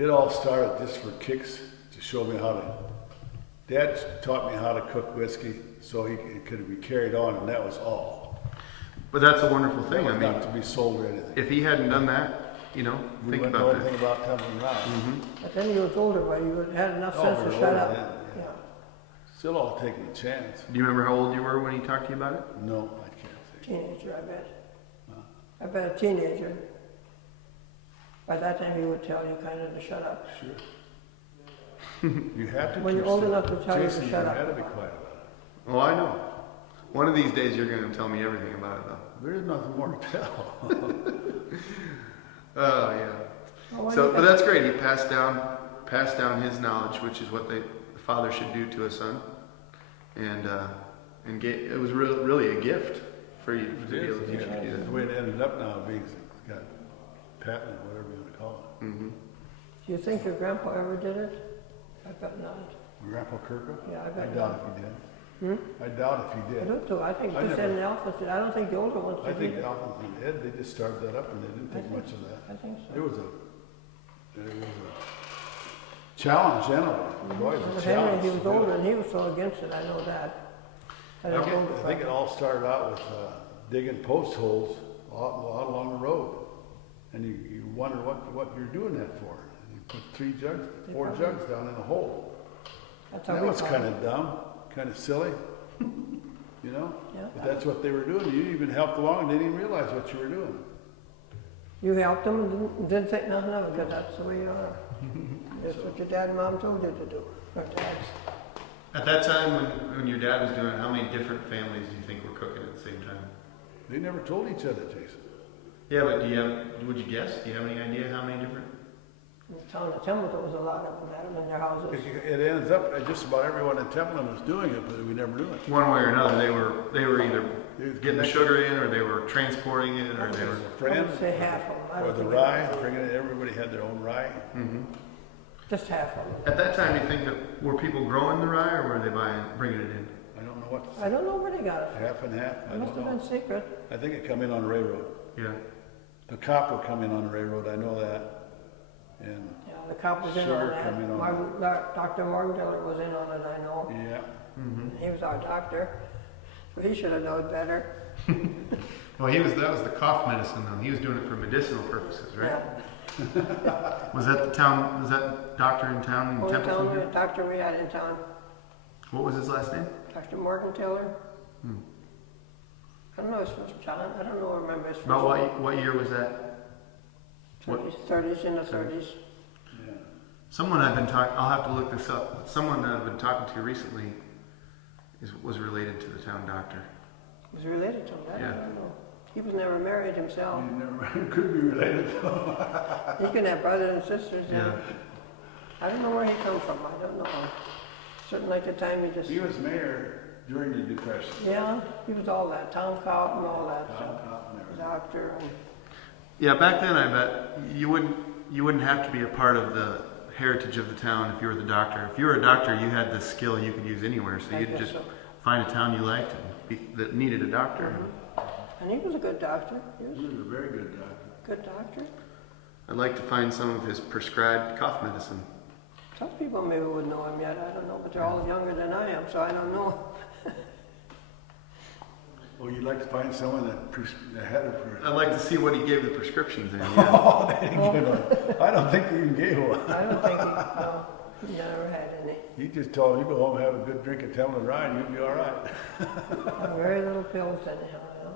It all started just for kicks to show me how to. Dad taught me how to cook whiskey so it could be carried on, and that was all. But that's a wonderful thing. I mean, not to be sold or anything. If he hadn't done that, you know, We think wouldn't about know that. anything about Templeton Rye. Mm-hmm. But then you was older, but you had enough sense we to were shut older up. then, yeah. Still all taking a chance. Do you remember how old you were when he talked to you about it? No, I can't say. Teenager, I bet. I bet a teenager. By that time, he would tell you kind of to shut up. Sure. You have to. When you're old enough to tell you to Jason, shut you up. had to be quiet about it. Oh, I know. One of these days you're going to tell me everything about it, though. There's nothing more to tell. Oh, yeah. Well, So, but that's great. He passed down his knowledge, which is what the father should do to a son, and it was really a gift for you to be able to teach him to do that. The way it ended up now being got patent, whatever you want to call it. Mm-hmm. Do you think your grandpa ever did it? I bet not. Grandpa Kirka? Yeah, I I bet doubt not. if he did. Hmm? I doubt if he I did. do too. I think I just never- in the Alphas did. I don't think the older ones I did. think either. Alphonse and Ed, they just started that up and they didn't think much of that. I think so. It was a challenge anyway. Boy, it was a But Henry, challenge. he was older and he was so against it. I know that. I think it all started out with digging post holes out along the road. And you wonder what you're doing that for. And you put four jugs down in a hole. That's how That we was caught kind it. of dumb, kind of silly, you know? Yeah. But that's what they were doing. You even helped along and didn't even realize what you were doing. You helped them and didn't think nothing of it because that's the way you are. That's what your dad and mom told you to do. Or dads. At that time, when your dad was doing it, how many different families do you think were cooking at the same time? They never told each other, Jason. Yeah, but would you guess? Do you have any idea how many different? In the town of Templeton was a lot of them had them in their houses. It ends up just about everyone in Templeton was doing it, but we never knew it. One way or another, they were either They was getting the connected. sugar in, or they were transporting it, or they were. I Friends, would say half of them. I or don't the think rye, it was- bringing it, everybody had their own rye. Mm-hmm. Just half of them. At that time, do you think that were people growing the rye, or were they bringing it in? I don't know what, I don't know where they got it from. half and half, I It must don't have know. been secret. I think it come in on the railroad. Yeah. The copper come in on the railroad, I know that. And, Yeah, the cop was in Sugar on that. coming on. Dr. Morgenthaler was in on it, I know. yeah, Mm-hmm. He was our doctor. So he should have known better. Well, that was the cough medicine, though. He was doing it for medicinal purposes, right? Yeah. Was that doctor in town in Only Templeton? town, the doctor we had in town, What was his last name? Dr. Morgenthaler. Hmm. I don't know his first John. I don't know. Remember his first About name. what year was that? 30s, in the 30s. yeah. Someone I've been talking. I'll have to look this up. Someone that I've been talking to recently was related to the town doctor. Was related to him. That I Yeah. don't know. He was never married himself. You never, could be related. He can have brothers and sisters. Yeah. I don't know where he come from. I don't know. Certain like the time he just. He was mayor during the Depression. Yeah, he was all that. Town cop and all that Town stuff. cop and everything. Doctor. And, Yeah, back then I bet you wouldn't have to be a part of the heritage of the town if you were the doctor. If you were a doctor, you had the skill you could use anywhere, so I you'd guess just so. find a town you liked that needed a doctor. And he was a good doctor. He He was was a very good doctor. a good doctor. I'd like to find some of his prescribed cough medicine. Some people maybe would know him yet. I don't know, but they're all younger than I am, so I don't know. Well, you'd like to find someone that had a I'd like to see what he gave the prescriptions in. Yeah. Oh, they didn't give one. I don't think he even gave one. I don't think no, he never had any. He just told you go home and have a good drink of Templeton Rye and you'll be all right. Very little pills anyhow, you know.